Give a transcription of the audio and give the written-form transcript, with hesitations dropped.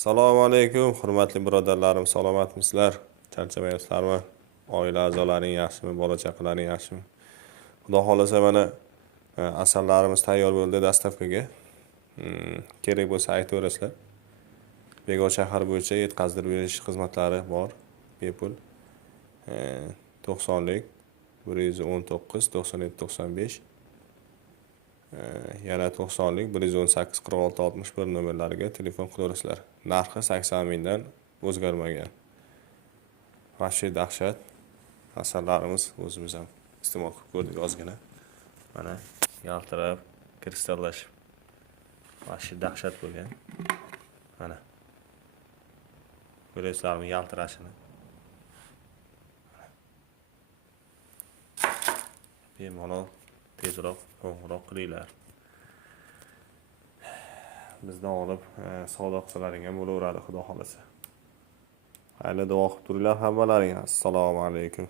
Assalomu alaykum, hurmatli birodarlarim, salomatmisizlar? Charchamayapsizlarmi? Oila a'zolaring yaxshimi? Bola chaqalaring yaxshimi? Xudo xolasa mana asarlarimiz tayyor bo'ldi dastavkaga. Kerak bo'lsa aytaverasizlar. Begor shahar bo'yicha yetkazdirib berish xizmatlari bor, bepul. 90lik 119 97 95 yana 90lik 118 46 61 nomerlariga telefon qilaverasizlar. Narxi 80 mingdan o'zgarmagan. Vahshiy dahshat asarlarimiz o'zimiz ham iste'mol qilib ko'rdik ozgina. Mana yaltirab, kristallashib vahshiy dahshat bo'lgan. Mana ko'rasizlarmi yaltirashini? Bemalol tezroq qo'ng'iroq qilinglar. Bizdan olib savdo qilsalaring ham bo'laveradi, xudo xolasa. Xayli duo qilib turinglar hammalaring. Assalomu alaykum.